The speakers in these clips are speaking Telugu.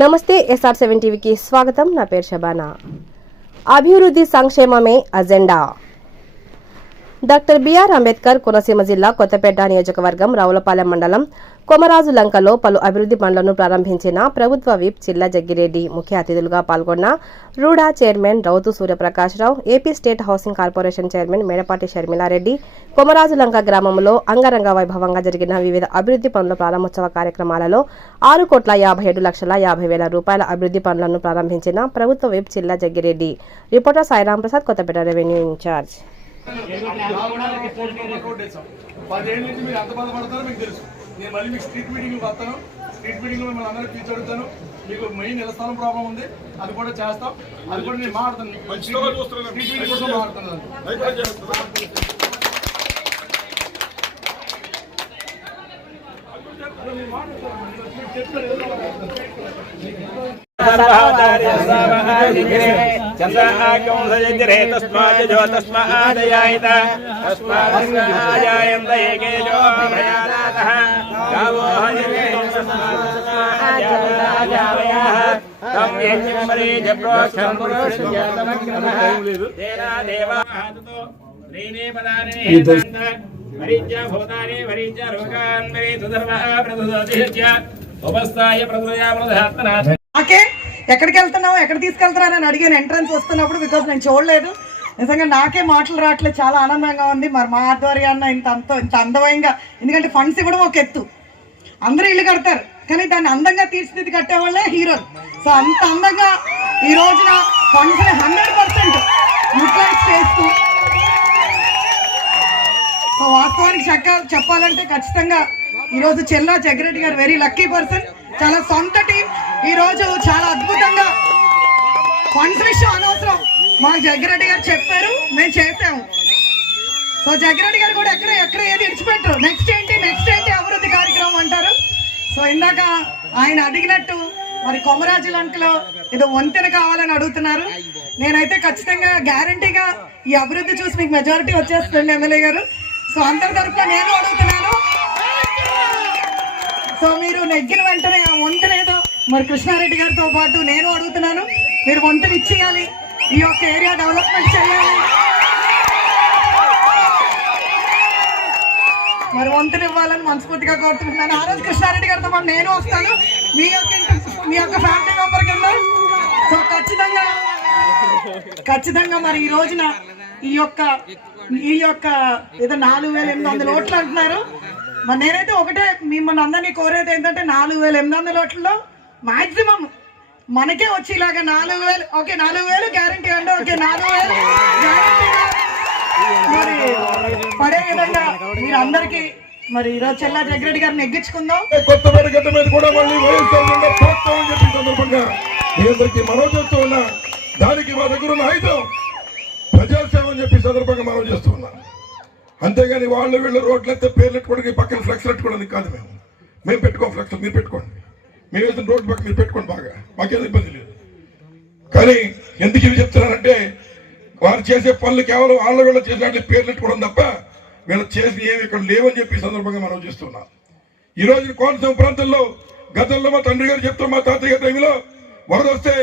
నమస్తే SR7 టీవీకి స్వాగతం. నా పేరు శబానా. అభివృద్ధి సంక్షేమమే agenda. Doctor BR Ambedkar Konaseema జిల్లా కొత్తపేట నియోజకవర్గం రావులపాలెం మండలం కొమరాజు లంకలో పలు అభివృద్ధి పనులను ప్రారంభించిన ప్రభుత్వ విప్ చిల్ల జగ్గిరెడ్డి ముఖ్య అతిథులుగా పాల్గొన్న RUDA chairman Rautu Suryaprakash Rao, AP state housing corporation chairman Medapati Sharmila Reddy Komaraju Lanka గ్రామంలో అంగరంగ వైభవంగా జరిగిన వివిధ అభివృద్ధి పనుల ప్రారంభోత్సవ కార్యక్రమాలలో 6,57,50,000 రూపాయల అభివృద్ధి పనులను ప్రారంభించిన ప్రభుత్వ whip Chilla Jaggireddy. Reporter Sairam Prasad, Kothapeta revenue incharge. 10 ఏళ్ళ నుంచి మీరు ఎంత బాధపడతారో మీకు తెలుసు. నేను మళ్ళీ మీకు స్ట్రీట్ మీటింగ్ వస్తాను. స్ట్రీట్ మీటింగ్ లో మిమ్మల్ని అందరూ పిలిచి అడుగుతాను. మీకు మెయిన్ నిలస్థానం ప్రాబ్లం ఉంది, అది కూడా చేస్తాం. అది కూడా నేను మాట్లాడతాను. స్ట్రీట్ మీటింగ్ కోసం మాట్లాడుతున్నాను. ఎక్కడికి వెళ్తున్నావు, ఎక్కడ తీసుకెళ్తున్నావు అని అడిగాను ఎంట్రన్స్ వస్తున్నప్పుడు. బికాస్ నేను చూడలేదు. నిజంగా నాకే మాటలు రావట్లేదు. చాలా ఆనందంగా ఉంది. మరి మా ఆధ్వర్యాన్ని ఇంత అందమైంగా, ఎందుకంటే ఫండ్స్ ఇవ్వడం ఒక ఎత్తు, అందరూ ఇల్లు కడతారు, కానీ దాన్ని అందంగా తీర్చిదిద్ది కట్టేవాళ్ళే హీరోలు. సో అంత అందంగా ఈ రోజున ఫండ్స్ 100% యూటిలైజ్ చేస్తూ, సో వాస్తవానికి చెప్పాలంటే ఖచ్చితంగా ఈరోజు చెల్లా జగ్గిరెడ్డి గారు వెరీ లక్కీ పర్సన్. చాలా సొంత టీం ఈరోజు చాలా అద్భుతంగా ఫండ్స్ విషయం అనవసరం, మాకు జగ్గిరెడ్డి గారు చెప్పారు, మేము చేసాము. సో జగ్గిరెడ్డి గారు కూడా ఎక్కడ ఏది ఇచ్చిపెట్టరు. నెక్స్ట్ ఏంటి అభివృద్ధి కార్యక్రమం అంటారు. సో ఇందాక ఆయన అడిగినట్టు మరి కొమరాజు లంకలో ఏదో వంతెన కావాలని అడుగుతున్నారు. నేనైతే ఖచ్చితంగా గ్యారంటీగా ఈ అభివృద్ధి చూసి మీకు మెజారిటీ వచ్చేస్తుంది ఎమ్మెల్యే గారు. సో అందరి తరఫున నేను అడుగుతున్నాను. సో మీరు నెగ్గిన వెంటనే ఆ వంతెన ఏదో మరి కృష్ణారెడ్డి గారితో పాటు నేను అడుగుతున్నాను, మీరు వంతెన ఇచ్చేయాలి, ఈ యొక్క ఏరియా డెవలప్మెంట్ చేయాలి. మరి వంతెన ఇవ్వాలని మనస్ఫూర్తిగా కోరుతున్నాను. ఆ రోజు కృష్ణారెడ్డి గారితో పాటు నేను వస్తాను, మీ యొక్క ఫ్యామిలీ మెంబర్ కింద. సో ఖచ్చితంగా మరి ఈ రోజున ఈ యొక్క ఏదో 4,800 ఓట్లు అంటున్నారు. మరి నేనైతే ఒకటే మిమ్మల్ని అందరినీ కోరేది ఏంటంటే 4,800 ఓట్లలో మాక్సిమం మనకే వచ్చి ఇలాగా 4,000. ఓకే, 4,000 గ్యారంటీ అండి. ఓకే, 4,000 గ్యారంటీగా మరి పడే విధంగా మీరు అందరికీ మరి ఈరోజు చెల్లా జగ్గిరెడ్డి గారిని ఎగ్గించుకుందాం. కొత్తపేట గడ్డ మీద కూడా మళ్ళీ చెప్పి సందర్భంగా మీ అందరికీ మనవి చేస్తూ ఉన్నా. దానికి మా దగ్గర ఉన్న ఆయుధం ప్రజాసేవ అని చెప్పి సందర్భంగా మనవి చేస్తూ ఉన్నాం. అంతేగాని వాళ్ళు వీళ్ళు రోడ్లు అయితే పేర్లు పెట్టుకోవడానికి పక్కన ఫ్లెక్స్ పెట్టుకోవడానికి కాదు. మేము పెట్టుకోం ఫ్లెక్స్, మీరు పెట్టుకోండి. మేము వేసిన రోడ్డు పక్కన మీరు పెట్టుకోండి, బాగా మాకేదో ఇబ్బంది లేదు. కానీ ఎందుకు ఇవి చెప్తున్నారంటే వారు చేసే పనులు కేవలం వాళ్ళ వీళ్ళు చేసినట్లు పేర్లు పెట్టుకోవడం తప్ప వీళ్ళు చేసి ఏమి ఇక్కడ లేవని చెప్పి సందర్భంగా మనం చేస్తున్నాం. ఈ రోజు కోనసీమ ప్రాంతంలో గతంలో మా తండ్రి గారు చెప్తాం, మా తాతయ్య గారి టైంలో వరద వస్తే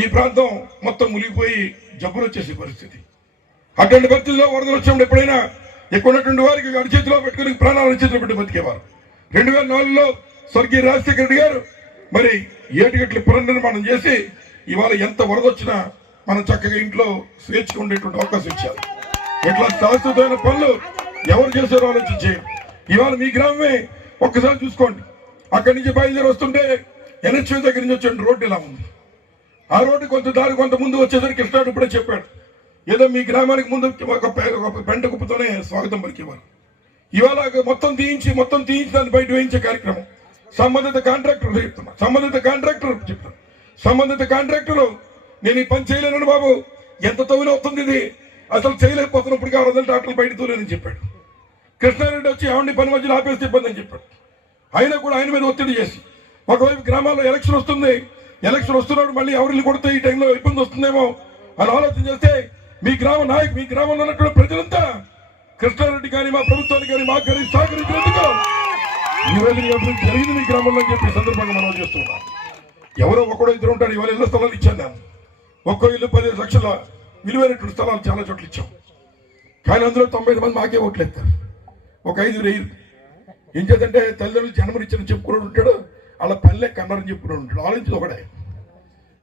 ఈ ప్రాంతం మొత్తం మునిగిపోయి జబ్బులు వచ్చేసే పరిస్థితి. అటువంటి పరిస్థితుల్లో వరదలు వచ్చినప్పుడు ఎప్పుడైనా ఇక్కడ ఉన్నటువంటి వారికి అరిచేతిలో పెట్టుకుని ప్రాణాలు అరిచేతిలో పెట్టి బతికేవారు. 2004లో స్వర్గీయ రాజశేఖర రెడ్డి గారు మరి ఏటిగట్ల పునర్నిర్మాణం చేసి ఇవాళ ఎంత వరద వచ్చినా మనం చక్కగా ఇంట్లో స్వేచ్ఛగా ఉండేటువంటి అవకాశం ఇచ్చారు. ఇట్లా శాశ్వతమైన పనులు ఎవరు చేశారో ఆలోచించే. ఇవాళ మీ గ్రామమే ఒక్కసారి చూసుకోండి. అక్కడి నుంచి బయలుదేరి వస్తుంటే ఎన్హెచ్ఏ దగ్గర నుంచి వచ్చే రోడ్డు ఇలా ఉంది. ఆ రోడ్డు కొంత ముందు వచ్చేసరికి కృష్ణాడు ఇప్పుడే చెప్పాడు, ఏదో మీ గ్రామానికి ముందు ఒక పెంట కుప్పతోనే స్వాగతం పలికేవారు. ఇవాళ మొత్తం తీయించి దాన్ని బయట వేయించే కార్యక్రమం. సంబంధిత కాంట్రాక్టర్ నేను ఈ పని చేయలేను బాబు, ఎంత తవ్విన వస్తుంది ఇది, అసలు చేయలేకపోతున్నప్పటికీ 600 ట్రాక్టర్లు బయట తోలేనని చెప్పాడు. కృష్ణారెడ్డి వచ్చి ఏమండి పని మధ్యలో ఆపేస్తే ఇబ్బంది అని చెప్పాడు. అయినా కూడా ఆయన మీద ఒత్తిడి చేసి ఒకవైపు గ్రామాల్లో ఎలక్షన్ వస్తున్నాడు, మళ్ళీ ఎవరిని కొడితే ఈ టైంలో ఇబ్బంది వస్తుందేమో అని ఆలోచన చేస్తే మీ గ్రామంలో ఉన్నటువంటి ప్రజలంతా కృష్ణారెడ్డి కానీ మా ప్రభుత్వానికి కానీ మాకు కానీ సహకరించినందుకు ఈ రోజు జరిగింది మీ గ్రామంలో చెప్పి సందర్భంగా మనం చేస్తున్నాం. ఎవరో ఒకడో ఇద్దరు ఉంటారు. ఇవాళ ఇళ్ళ స్థలాలు ఇచ్చాను నేను. ఒక్కో ఇల్లు 15 లక్షల విలువైనటువంటి స్థలాలు చాలా చోట్ల ఇచ్చాం. కానీ అందులో 90 మంది మాకే ఓట్లు ఎత్తారు, ఒక 5 వేయరు. ఏం చేద్దంటే తల్లిదండ్రులు జన్మనిచ్చిన చెప్పుకుని ఉంటాడు, వాళ్ళ పల్లె కన్నారని చెప్పుకుని ఉంటాడు. ఆలోచించి ఒకడే